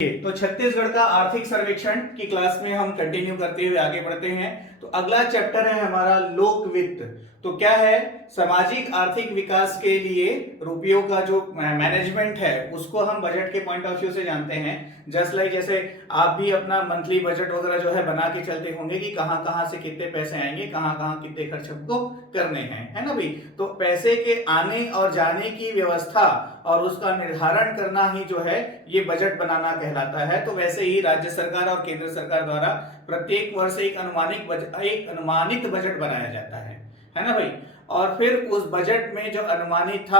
तो छत्तीसगढ़ का आर्थिक सर्वेक्षण की क्लास में हम कंटिन्यू करते हुए आगे बढ़ते हैं। तो अगला चैप्टर है हमारा लोक वित्त। तो क्या है, सामाजिक आर्थिक विकास के लिए रुपयों का जो मैनेजमेंट है उसको हम बजट के पॉइंट ऑफ व्यू से जानते हैं। जस्ट लाइक जैसे आप भी अपना मंथली बजट वगैरह जो है बना के चलते होंगे कि कहां कहां से कितने पैसे आएंगे, कहां कहां कितने खर्च हमको करने हैं, है ना भाई। तो पैसे के आने और जाने की व्यवस्था और उसका निर्धारण करना ही जो है ये बजट बनाना कहलाता है। तो वैसे ही राज्य सरकार और केंद्र सरकार द्वारा प्रत्येक वर्ष एक अनुमानित बजट बनाया जाता है ना भाई। और फिर उस बजट में जो अनुमानित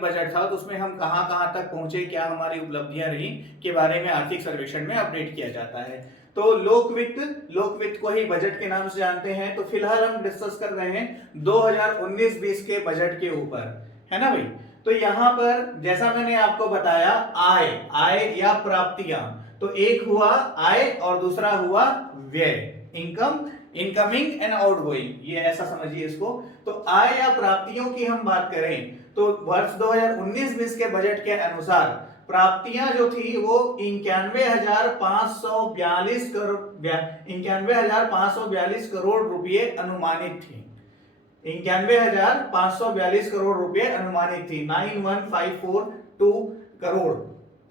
बजट था, तो उसमें हम कहां कहां तक पहुंचे, क्या हमारी उपलब्धियां रही के बारे में आर्थिक सर्वेक्षण में अपडेट किया जाता है। तो लोक वित्त को ही बजट के नाम से जानते हैं। तो फिलहाल हम डिस्कस कर रहे हैं 2019-20 के बजट के ऊपर, है ना भाई। तो यहां पर जैसा मैंने आपको बताया, आय या प्राप्तियां, तो एक हुआ आय और दूसरा हुआ व्यय, इनकमिंग एंड आउटगोइंग, ये ऐसा समझिए इसको। तो आय या प्राप्तियों की हम बात करें तो वर्ष 2019-20 के बजट के अनुसार प्राप्तियां जो थी वो 91,542 करोड़ रुपए अनुमानित थी। 91,542 करोड़ रुपए अनुमानित थी, 91,542 करोड़,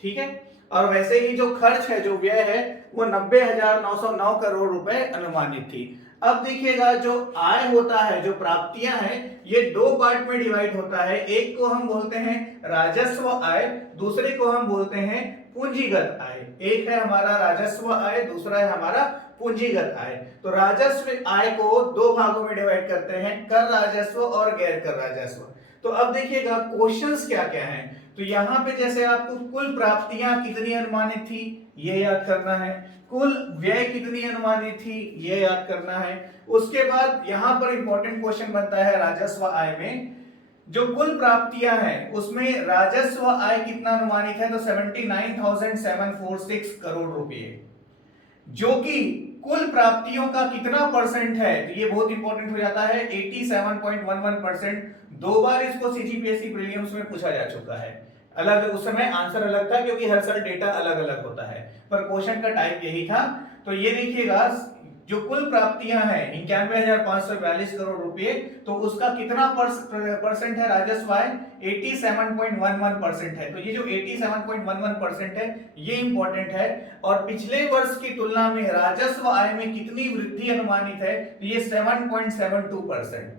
ठीक है। और वैसे ही जो खर्च है, जो व्यय है, वो 90,909 करोड़ रुपए अनुमानित थी। अब देखिएगा, जो आय होता है, जो प्राप्तियां हैं, ये दो पार्ट में डिवाइड होता है। एक को हम बोलते हैं राजस्व आय, दूसरे को हम बोलते हैं पूंजीगत आय। एक है हमारा राजस्व आय, दूसरा है हमारा पूंजीगत आय। तो राजस्व आय को दो भागों में डिवाइड करते हैं, कर राजस्व और गैर कर राजस्व। तो अब देखिएगा क्वेश्चंस क्या क्या हैं। तो यहां पे जैसे आपको कुल प्राप्तियां कितनी अनुमानित थी ये याद करना है, कुल व्यय कितनी अनुमानित थी ये याद करना है। उसके बाद यहां पर इंपॉर्टेंट क्वेश्चन बनता है राजस्व आय में, जो कुल प्राप्तियां हैं उसमें राजस्व आय कितना अनुमानित है, तो 79,746 करोड़ रुपए, जो कि कुल प्राप्तियों का कितना परसेंट है, तो ये बहुत इंपॉर्टेंट हो जाता है, 87.11%। दो बार इसको सीजीपीएससी प्रीलिम्स में पूछा जा चुका है। अलग उस समय आंसर अलग था क्योंकि हर साल डेटा अलग अलग होता है, पर क्वेश्चन का टाइप यही था। तो ये देखिएगा, जो कुल प्राप्तियां हैं 91,542 करोड़ रुपए, तो उसका कितना परसेंट है राजस्व आय, 87.11% है। तो ये जो 87.11% है ये इंपॉर्टेंट है। और पिछले वर्ष की तुलना में राजस्व आय में कितनी वृद्धि अनुमानित है, तो ये 7.72%,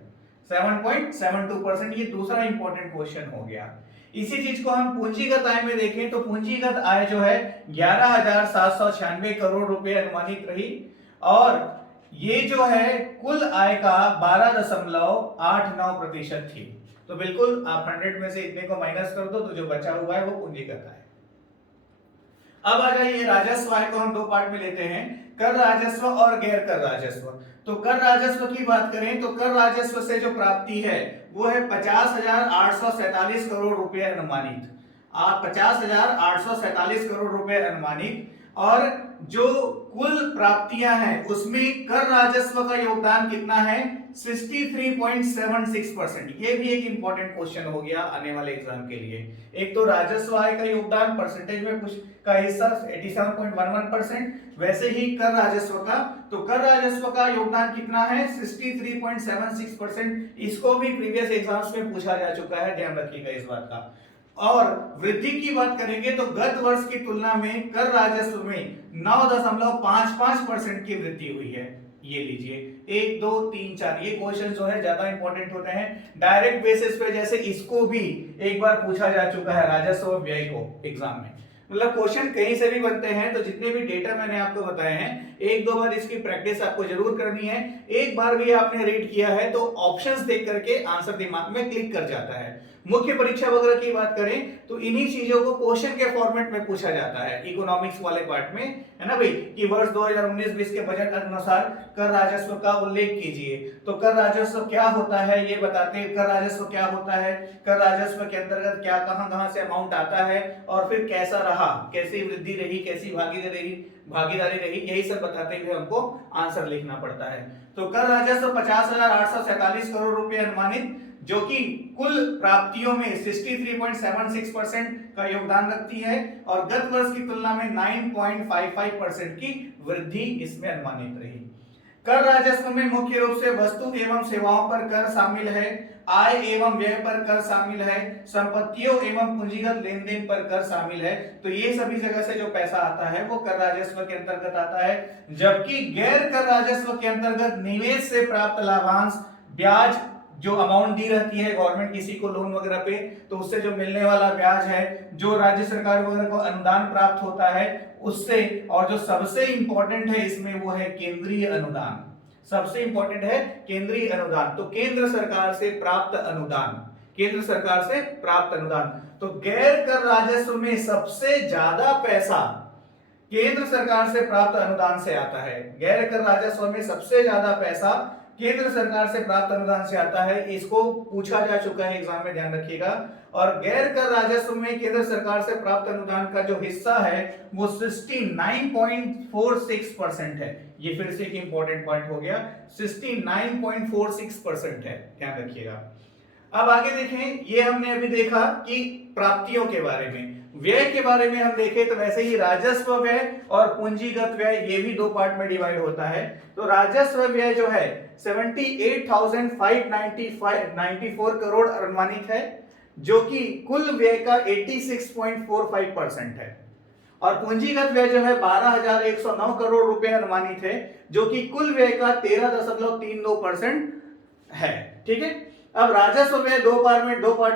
7.72%। ये दूसरा इंपॉर्टेंट क्वेश्चन हो गया। इसी चीज को हम पूंजीगत आय में देखें तो पूंजीगत आय जो है 11,796 करोड़ रुपए अनुमानित रही, और ये जो है कुल आय का 12.89% थी। तो बिल्कुल आप 100 में से इतने को माइनस कर दो तो जो बचा हुआ है वो पूंजीगत आय। अब आ जाइए, राजस्व आय को हम दो पार्ट में लेते हैं, कर राजस्व और गैर कर राजस्व। तो कर राजस्व की बात करें तो कर राजस्व से जो प्राप्ति है वो है 50,847 करोड़ रुपए अनुमानित, 50,847 करोड़ रुपए अनुमानित। और जो कुल प्राप्तियां हैं उसमें कर राजस्व का योगदान कितना है, 63.76%। ये भी एक इंपॉर्टेंट क्वेश्चन हो गया आने वाले एग्जाम के लिए। एक तो राजस्व आय का योगदान परसेंटेज में कुछ का हिस्सा 87.11%, वैसे ही कर राजस्व का, तो कर राजस्व का योगदान कितना है, 63.76%। इसको भी प्रीवियस एग्जाम्स में पूछा जा चुका है, ध्यान रखिएगा इस बात का। और वृद्धि की बात करेंगे तो गत वर्ष की तुलना में कर राजस्व में 9.55% की वृद्धि हुई है। ये लीजिए, 1 2 3 4, ये क्वेश्चन जो है ज्यादा इंपॉर्टेंट होते हैं डायरेक्ट बेसिस पे, जैसे इसको भी एक बार पूछा जा चुका है राजस्व व्यय को एग्जाम में। मतलब क्वेश्चन कहीं से भी बनते हैं, तो जितने भी डेटा मैंने आपको बताए हैं एक दो बार इसकी प्रैक्टिस आपको जरूर करनी है। एक बार भी आपने रीड किया है तो ऑप्शंस देख करके आंसर दिमाग में क्लिक कर जाता है। मुख्य परीक्षा वगैरह की बात करें तो इन्हीं चीजों को क्वेश्चन के फॉर्मेट में पूछा जाता है इकोनॉमिक्स वाले पार्ट में, है ना भाई, कि वर्ष 2019-20 के बजट अनुसार कर राजस्व का उल्लेख कीजिए। तो कर राजस्व क्या होता है ये बताते हैं, कर राजस्व क्या होता है, कर राजस्व के अंतर्गत क्या कहां से अमाउंट आता है, और फिर कैसा रहा, कैसी वृद्धि रही, कैसी भागीदारी रही, यही सब बताते हुए हमको आंसर लिखना पड़ता है। तो कर राजस्व 50,847 करोड़ रुपए अनुमानित, जो कि कुल प्राप्तियों में 63.76% का योगदान रखती है और गत वर्ष की तुलना में 9.55% की वृद्धि इसमें अनुमानित रही। कर राजस्व में मुख्य रूप से वस्तु एवं सेवाओं पर कर शामिल है, आय एवं व्यय पर कर शामिल है, संपत्तियों एवं पूंजीगत लेन देन पर कर शामिल है। तो ये सभी जगह से जो पैसा आता है वो कर राजस्व के अंतर्गत आता है। जबकि गैर कर राजस्व के अंतर्गत निवेश से प्राप्त लाभांश, ब्याज जो अमाउंट दी रहती है गवर्नमेंट किसी को लोन वगैरह पे, तो उससे जो मिलने वाला ब्याज है, जो राज्य सरकार वगैरह को अनुदान प्राप्त होता है उससे, और जो सबसे इंपॉर्टेंट है इसमें वो है केंद्रीय अनुदान। सबसे इंपॉर्टेंट है केंद्रीय अनुदान। तो केंद्र सरकार से प्राप्त अनुदान, केंद्र सरकार से प्राप्त अनुदान। तो गैर कर राजस्व में सबसे ज्यादा पैसा केंद्र सरकार से प्राप्त अनुदान से आता है। गैर कर राजस्व में सबसे ज्यादा पैसा केंद्र सरकार से प्राप्त अनुदान से आता है। इसको पूछा जा चुका है एग्जाम में, ध्यान रखिएगा। और गैर कर राजस्व में केंद्र सरकार से प्राप्त अनुदान का जो हिस्सा है वो 69.46% है। ये फिर से एक इंपॉर्टेंट पॉइंट हो गया, 69.46% है, ध्यान रखिएगा। अब आगे देखें, ये हमने अभी देखा कि प्राप्तियों के बारे में। व्यय के बारे में हम देखें तो वैसे ही राजस्व व्यय और पूंजीगत व्यय ये भी दो पार्ट में डिवाइड होता है। तो राजस्व व्यय जो है 78,594 करोड़ अनुमानित है, जो कि कुल व्यय का 86.45% है। और पूंजीगत व्यय जो है 12,109 करोड़ रुपए अनुमानित है, जो कि कुल व्यय का 13.32% है। ठीक है। अब राजस्व व्यय दो पार्ट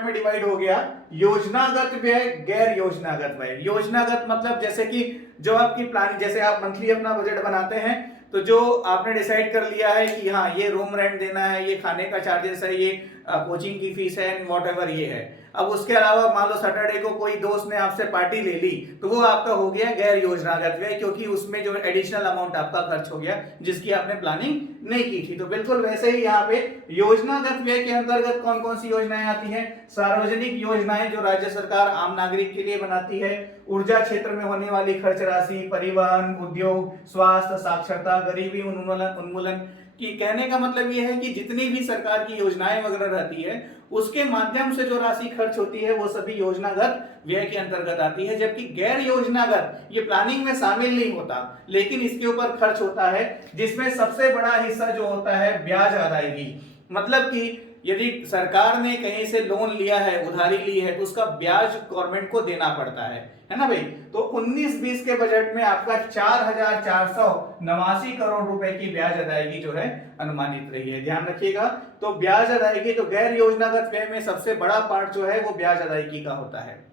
में डिवाइड हो गया, योजनागत व्यय, गैर योजनागत व्यय। योजनागत मतलब जैसे कि जो आपकी प्लानिंग, जैसे आप मंथली अपना बजट बनाते हैं तो जो आपने डिसाइड कर लिया है कि हाँ ये रूम रेंट देना है, ये खाने का चार्जेस है, ये कोचिंग की फीस है, व्हाटएवर ये है। अब उसके अलावा मान लो सैटरडे को कोई दोस्त ने आपसे पार्टी ले ली तो वो आपका हो गया गैर योजनागत व्यय, क्योंकि उसमें जो एडिशनल अमाउंट आपका खर्च हो गया जिसकी आपने प्लानिंग नहीं की थी। तो बिल्कुल वैसे ही यहाँ पे योजनागत व्यय के अंतर्गत कौन कौन सी योजनाएं आती हैं? सार्वजनिक योजनाएं जो राज्य सरकार आम नागरिक के लिए बनाती है, ऊर्जा क्षेत्र में होने वाली खर्च राशि, परिवहन, उद्योग, स्वास्थ्य, साक्षरता, गरीबी उन्मूलन की। कहने का मतलब यह है कि जितनी भी सरकार की योजनाएं वगैरह रहती है उसके माध्यम से जो राशि खर्च होती है वो सभी योजनागत व्यय के अंतर्गत आती है। जबकि गैर योजनागत ये प्लानिंग में शामिल नहीं होता, लेकिन इसके ऊपर खर्च होता है, जिसमें सबसे बड़ा हिस्सा जो होता है ब्याज अदायगी। मतलब कि यदि सरकार ने कहीं से लोन लिया है, उधारी ली है, तो उसका ब्याज गवर्नमेंट को देना पड़ता है ना भाई। तो 19-20 के बजट में आपका 4,489 करोड़ रुपए की ब्याज अदायगी जो है अनुमानित रही है, ध्यान रखिएगा। तो ब्याज अदायगी, तो गैर योजनागत व्यय में सबसे बड़ा पार्ट जो है वो ब्याज अदायगी का होता है।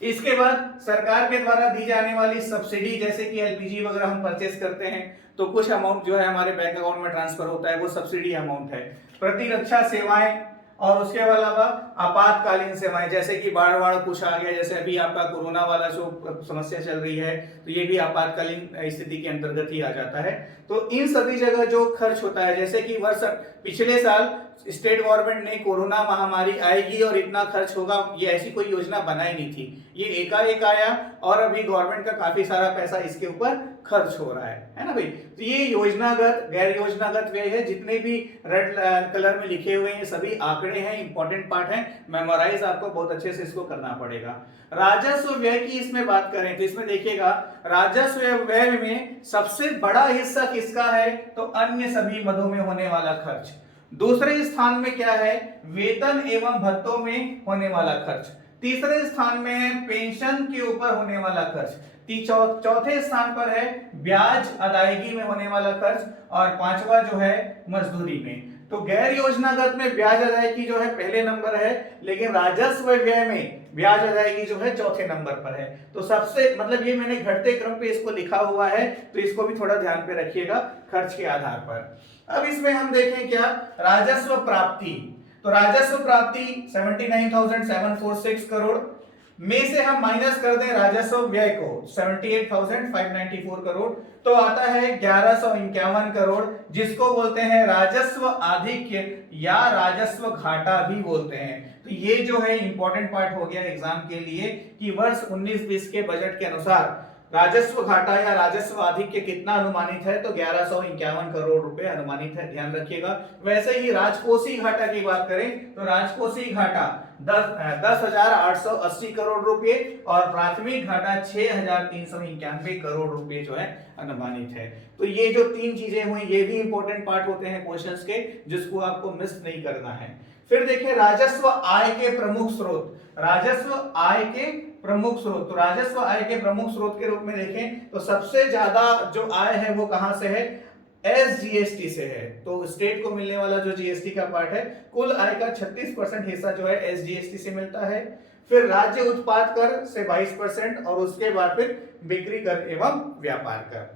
इसके बाद सरकार के द्वारा दी जाने वाली सब्सिडी, जैसे कि एलपीजी वगैरह हम परचेस करते हैं तो कुछ अमाउंट जो है हमारे बैंक अकाउंट में ट्रांसफर होता है, वो सब्सिडी अमाउंट है। प्रतिरक्षा सेवाएं और उसके अलावा आपातकालीन सेवाएं, जैसे कि बाढ़ कुछ आ गया, जैसे अभी आपका कोरोना वाला जो समस्या चल रही है तो ये भी आपातकालीन स्थिति के अंतर्गत ही आ जाता है। तो इन सभी जगह जो खर्च होता है, जैसे कि पिछले साल स्टेट गवर्नमेंट ने कोरोना महामारी आएगी और इतना खर्च होगा, ये ऐसी कोई योजना बनाई नहीं थी, ये एकाएक आया और अभी गवर्नमेंट का काफी सारा पैसा इसके ऊपर खर्च हो रहा है ना भाई। तो ये योजनागत गैर योजनागत व्यय है। जितने भी रेड कलर में लिखे हुए हैं सभी आंकड़े हैं, इंपॉर्टेंट पार्ट है, मेमोराइज आपको बहुत अच्छे से इसको करना पड़ेगा। राजस्व व्यय की इसमें बात करें तो इसमें देखिएगा राजस्व व्यय में सबसे बड़ा हिस्सा किसका है? तो अन्य सभी मदों में होने वाला खर्च। दूसरे स्थान में क्या है? वेतन एवं भत्तों में होने वाला खर्च। तीसरे स्थान में है पेंशन के ऊपर होने वाला खर्च। चौथे स्थान पर है ब्याज अदायगी में होने वाला खर्च, और पांचवा जो है मजदूरी में। तो गैर योजनागत में ब्याज अदायगी जो है पहले नंबर है, लेकिन राजस्व व्यय में ब्याज अदायगी जो है चौथे नंबर पर है। तो सबसे मतलब ये मैंने घटते क्रम पे इसको लिखा हुआ है, तो इसको भी थोड़ा ध्यान पे रखिएगा खर्च के आधार पर। अब इसमें हम देखें क्या, राजस्व प्राप्ति। तो राजस्व प्राप्ति 79,746 करोड़ में से हम माइनस कर दें राजस्व व्यय को 78,594 करोड़, तो आता है 1151 करोड़, जिसको बोलते हैं राजस्व आधिक्य या राजस्व घाटा भी बोलते हैं। तो ये जो है इंपॉर्टेंट पार्ट हो गया एग्जाम के लिए कि वर्ष 19-20 के बजट के अनुसार राजस्व घाटा या राजस्व आधिक्य कितना अनुमानित है, तो 1151 करोड़ रुपए अनुमानित है, ध्यान रखिएगा। वैसे ही राजकोषीय घाटा की बात करें तो राजकोषीय घाटा 10,880 करोड़ रुपए और प्राथमिक घाटा 6,391 करोड़ रुपए जो है अनुमानित है। तो ये जो तीन चीजें हुई ये भी इंपॉर्टेंट पार्ट होते हैं क्वेश्चंस के, जिसको आपको मिस नहीं करना है। फिर देखिए राजस्व आय के प्रमुख स्रोत, राजस्व आय के प्रमुख स्रोत। तो राजस्व आय के प्रमुख स्रोत के रूप में देखें तो सबसे ज्यादा जो आय है वो कहां से है, एसजीएसटी से है। तो स्टेट को मिलने वाला जो जीएसटी का पार्ट है, कुल आय का 36% हिस्सा जो है एसजीएसटी से मिलता है। फिर राज्य उत्पाद कर से 22% और उसके बाद फिर बिक्री कर एवं व्यापार कर।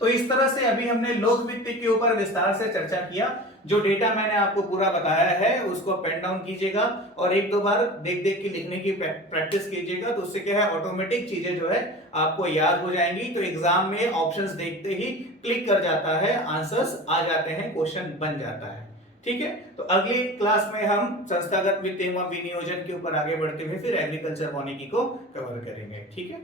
तो इस तरह से अभी हमने लोक वित्त के ऊपर विस्तार से चर्चा किया। जो डेटा मैंने आपको पूरा बताया है उसको पेन डाउन कीजिएगा और एक दो बार देख देख के लिखने की प्रैक्टिस कीजिएगा, तो उससे क्या है ऑटोमेटिक चीजें जो है आपको याद हो जाएंगी। तो एग्जाम में ऑप्शंस देखते ही क्लिक कर जाता है, आंसर्स आ जाते हैं, क्वेश्चन बन जाता है। ठीक है, तो अगली क्लास में हम संस्थागत वित्त एवं विनियोजन के ऊपर आगे बढ़ते हुए फिर एग्रीकल्चर वानिकी को कवर करेंगे। ठीक है।